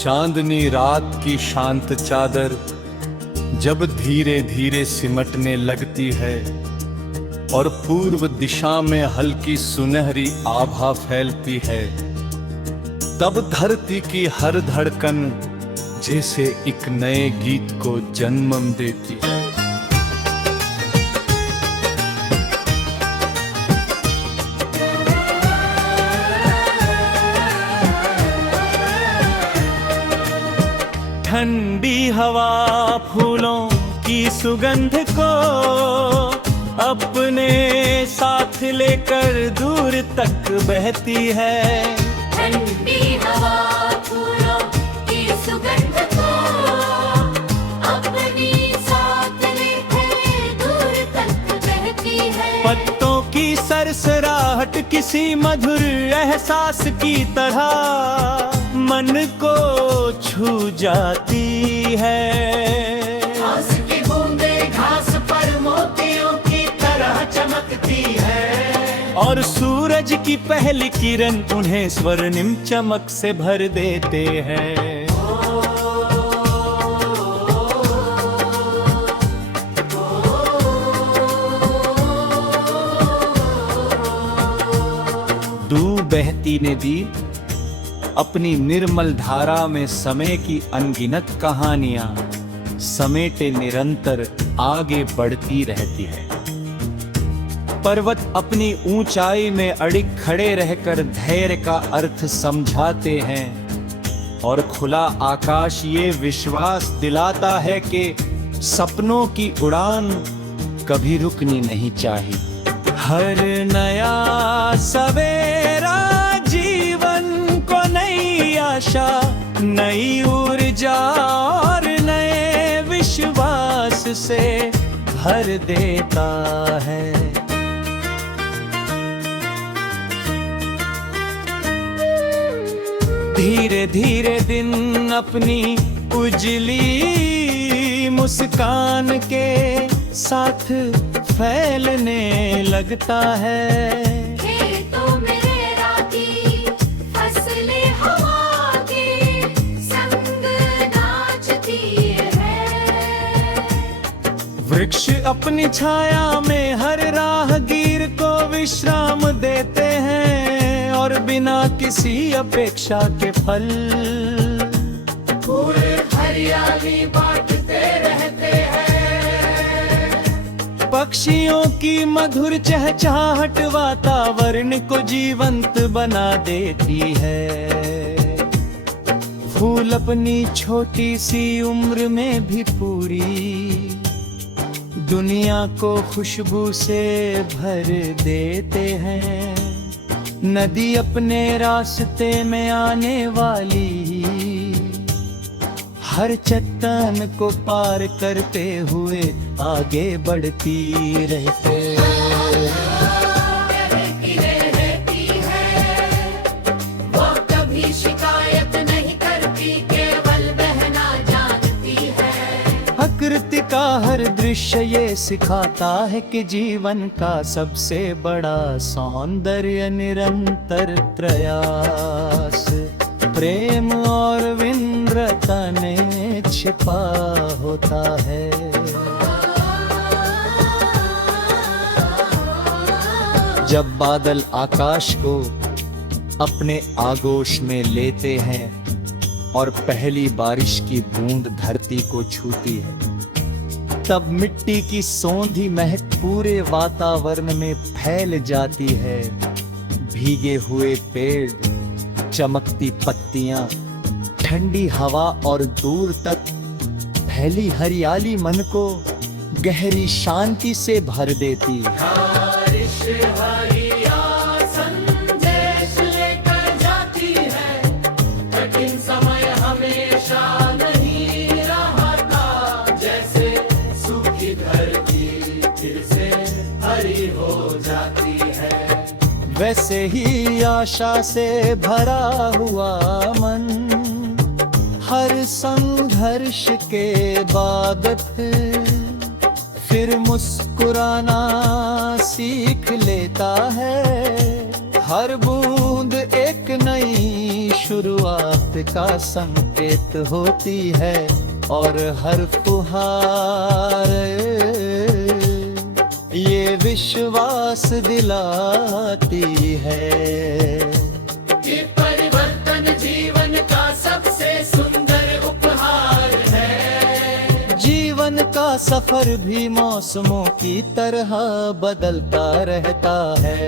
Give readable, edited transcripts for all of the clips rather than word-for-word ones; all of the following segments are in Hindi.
चांदनी रात की शांत चादर जब धीरे धीरे सिमटने लगती है और पूर्व दिशा में हल्की सुनहरी आभा फैलती है, तब धरती की हर धड़कन जैसे एक नए गीत को जन्म देती है। ठंडी हवा फूलों की सुगंध को अपने साथ लेकर दूर तक बहती है। ठंडी हवा फूलों की सुगंध को अपने साथ लेकर दूर तक बहती है। पत्तों की सरसराहट किसी मधुर एहसास की तरह मन को छू जाती है। घास की बूंदें घास पर मोतियों की तरह चमकती है और सूरज की पहली किरण उन्हें स्वर्णिम चमक से भर देते हैं। दूर बहती नदी अपनी निर्मल धारा में समय की अनगिनत कहानियां समेटे निरंतर आगे बढ़ती रहती है। पर्वत अपनी ऊंचाई में अड़िग खड़े रहकर धैर्य का अर्थ समझाते हैं और खुला आकाश ये विश्वास दिलाता है कि सपनों की उड़ान कभी रुकनी नहीं चाहिए। हर नया सवेरा जीवन को नई आशा, नई ऊर्जा और नए विश्वास से भर देता है। धीरे धीरे दिन अपनी उजली मुस्कान के साथ फैलने लगता है। खेतों में राती फसलें हवा के संग नाचती है। वृक्ष अपनी छाया में हर राहगीर को विश्राम देते हैं और बिना किसी अपेक्षा के फल पूरे हरियाली बांटते रहते हैं। पक्षियों की मधुर चहचहाहट वातावरण को जीवंत बना देती है। फूल अपनी छोटी सी उम्र में भी पूरी दुनिया को खुशबू से भर देते हैं। नदी अपने रास्ते में आने वाली हर चट्टान को पार करते हुए आगे बढ़ती रहती है। वो कभी शिकायत नहीं करती, केवल बहना जानती है। प्रकृति का हर दृश्य ये सिखाता है कि जीवन का सबसे बड़ा सौंदर्य निरंतर प्रयास, प्रेम और विनम्रता में छिपा होता है। जब बादल आकाश को अपने आगोश में लेते हैं और पहली बारिश की बूंद धरती को छूती है, तब मिट्टी की सौंधी महक पूरे वातावरण में फैल जाती है। भीगे हुए पेड़, चमकती पत्तियां, ठंडी हवा और दूर तक फैली हरियाली मन को गहरी शांति से भर देती है। बारिश हरिया संदेश लेकर जाती है। कठिन समय हमेशा नहीं रहता, जैसे सूखी धरती फिर से हरी हो जाती है। वैसे ही आशा से भरा हुआ मन हर संघर्ष के बाद फिर मुस्कुराना सीख लेता है। हर बूंद एक नई शुरुआत का संकेत होती है, और हर फुहार ये विश्वास दिलाती है ये परिवर्तन जीवन का सबसे सुंदर उपहार है। जीवन का सफर भी मौसमों की तरह बदलता रहता है।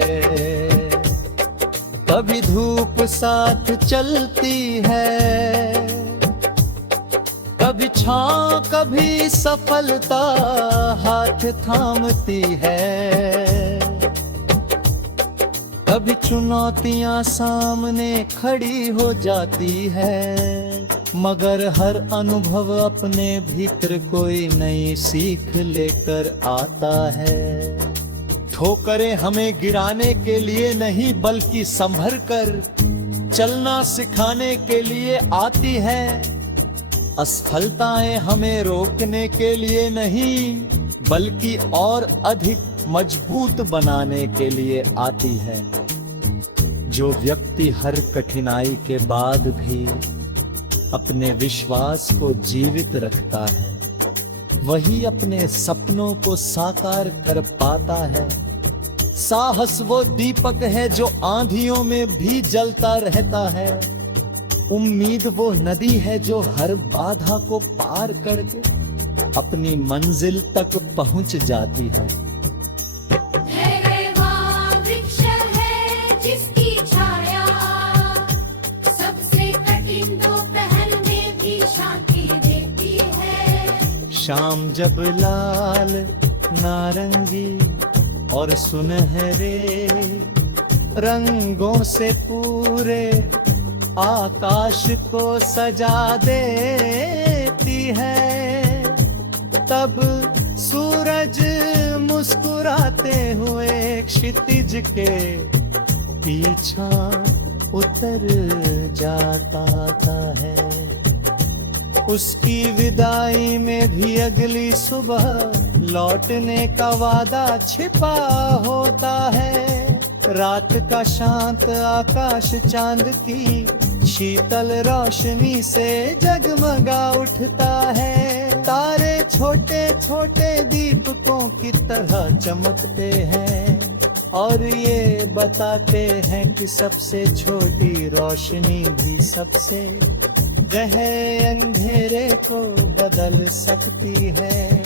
कभी धूप साथ चलती है, कभी छांव कभी सफलता हाथ थामती है। कभी चुनौतियां सामने खड़ी हो जाती है, मगर हर अनुभव अपने भीतर कोई नई सीख लेकर आता है। ठोकरें हमें गिराने के लिए नहीं, बल्कि संभर कर चलना सिखाने के लिए आती है। असफलताएं हमें रोकने के लिए नहीं, बल्कि और अधिक मजबूत बनाने के लिए आती है। जो व्यक्ति हर कठिनाई के बाद भी अपने विश्वास को जीवित रखता है, वही अपने सपनों को साकार कर पाता है। साहस वो दीपक है जो आंधियों में भी जलता रहता है। उम्मीद वो नदी है जो हर बाधा को पार करके अपनी मंजिल तक पहुंच जाती है। धैर्य वहाँ वृक्ष है जिसकी छाया सबसे कठिन दोपहर में भी शांति देती है। शाम जब लाल, नारंगी और सुनहरे रंगों से पूरे आकाश को सजा देती है, तब सूरज मुस्कुराते हुए क्षितिज के पीछा उतर जाता है। उसकी विदाई में भी अगली सुबह लौटने का वादा छिपा होता है। रात का शांत आकाश चांद की शीतल रोशनी से जगमगा उठता है। तारे छोटे छोटे दीपकों की तरह चमकते हैं, और ये बताते हैं कि सबसे छोटी रोशनी भी सबसे गहरे अंधेरे को बदल सकती है।